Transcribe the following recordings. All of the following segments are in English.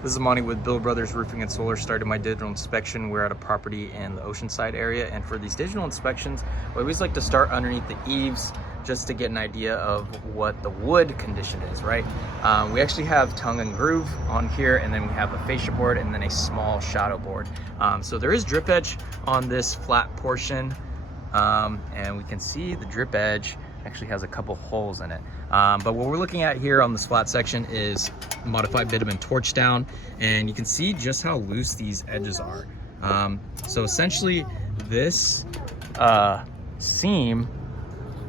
This is Monty with Blvd Roofing and Solar. Started my digital inspection. We're at a property in the Oceanside area, and for these digital inspections, we always like to start underneath the eaves just to get an idea of what the wood condition is, right? We actually have tongue and groove on here, and then we have a fascia board and then a small shadow board. So there is drip edge on this flat portion, and we can see the drip edge actually has a couple holes in it. But what we're looking at here on this flat section is modified bitumen torch down, and you can see just how loose these edges are. So essentially this seam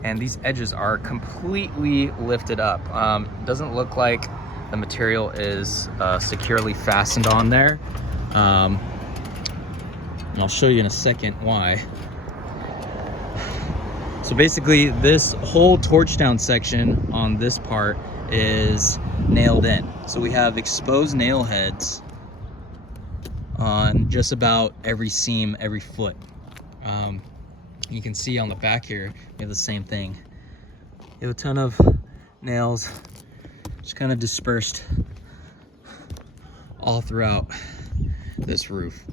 and these edges are completely lifted up. Doesn't look like the material is securely fastened on there. And I'll show you in a second why. So basically this whole torch down section on this part is nailed in. So we have exposed nail heads on just about every seam, every foot. You can see on the back here, we have the same thing. You have a ton of nails just kind of dispersed all throughout this roof.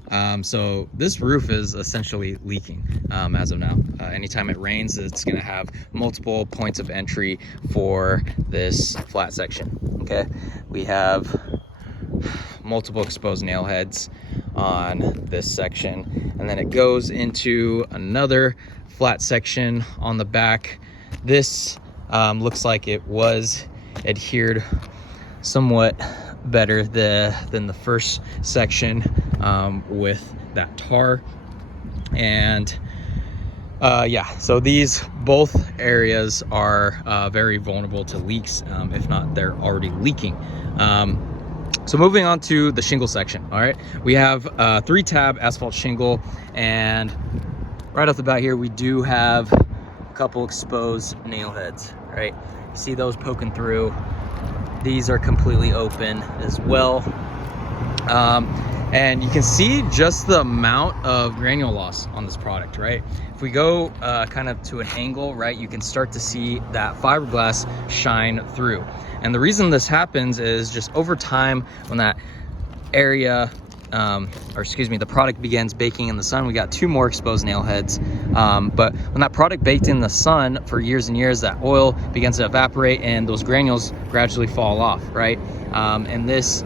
So this roof is essentially leaking as of now. Anytime it rains, it's going to have multiple points of entry for this flat section. Okay, we have multiple exposed nail heads on this section, and then it goes into another flat section on the back. This looks like it was adhered somewhat better than the first section with that tar. And yeah, so these both areas are very vulnerable to leaks, if not they're already leaking. So moving on to the shingle section. All right, we have 3-tab asphalt shingle, and right off the bat here we do have a couple exposed nail heads, right? See those poking through. These are completely open as well. And you can see just the amount of granule loss on this product, right? If we go kind of to an angle, right, you can start to see that fiberglass shine through. And the reason this happens is just over time, when that area, the product begins baking in the sun, we got 2 more exposed nail heads. But when that product baked in the sun for years and years, that oil begins to evaporate and those granules gradually fall off, right? And this,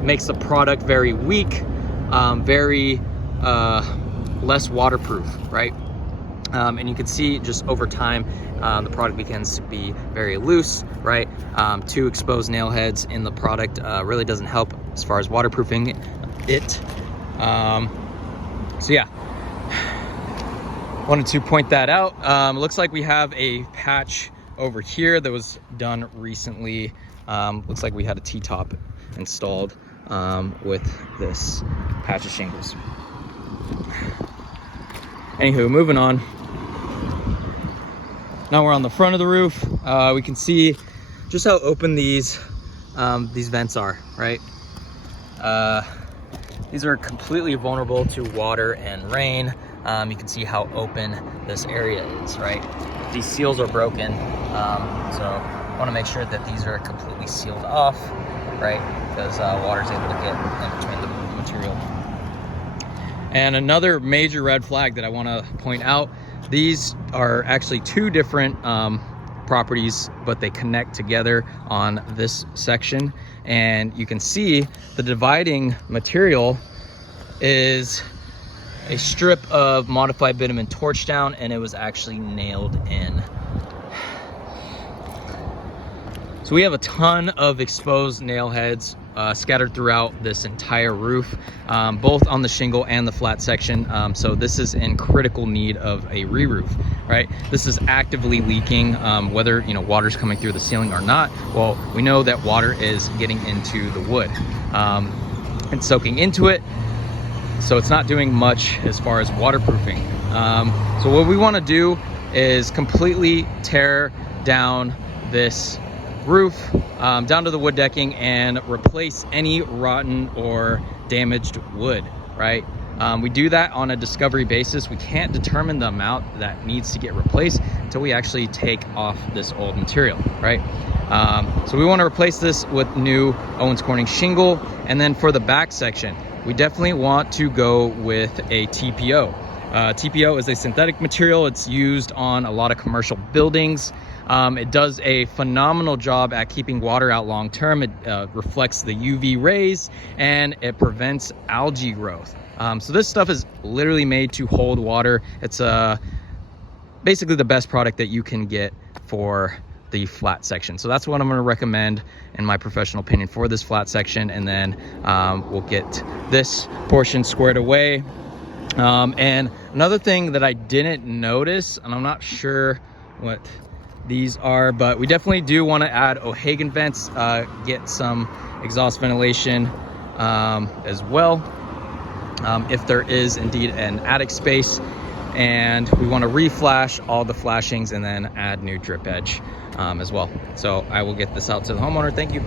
makes the product very weak, very less waterproof, right? And you can see just over time, the product begins to be very loose, right? 2 exposed nail heads in the product really doesn't help as far as waterproofing it. So yeah, wanted to point that out. It looks like we have a patch over here that was done recently. Looks like we had a T-top installed with this patch of shingles. Anywho, moving on. Now we're on the front of the roof. We can see just how open these vents are, right? These are completely vulnerable to water and rain. You can see how open this area is, right? These seals are broken, so I want to make sure that these are completely sealed off, right? Because water is able to get in between the material. And another major red flag that I want to point out, these are actually 2 different properties, but they connect together on this section. And you can see the dividing material is a strip of modified bitumen torch down, and it was actually nailed in. So we have a ton of exposed nail heads scattered throughout this entire roof, both on the shingle and the flat section. So this is in critical need of a re-roof, right? This is actively leaking, whether water's coming through the ceiling or not. Well, we know that water is getting into the wood and soaking into it, so it's not doing much as far as waterproofing. So what we want to do is completely tear down this roof down to the wood decking and replace any rotten or damaged wood, right? We do that on a discovery basis. We can't determine the amount that needs to get replaced until we actually take off this old material, right? So we want to replace this with new Owens Corning shingle. And then for the back section, we definitely want to go with a TPO. TPO is a synthetic material. It's used on a lot of commercial buildings. It does a phenomenal job at keeping water out long term. It reflects the UV rays and it prevents algae growth. So this stuff is literally made to hold water. It's basically the best product that you can get for the flat section. So that's what I'm going to recommend in my professional opinion for this flat section. And then we'll get this portion squared away. And another thing that I didn't notice, and I'm not sure what these are, but we definitely do want to add O'Hagan vents, get some exhaust ventilation as well, if there is indeed an attic space. And we want to reflash all the flashings and then add new drip edge as well. So I will get this out to the homeowner. Thank you.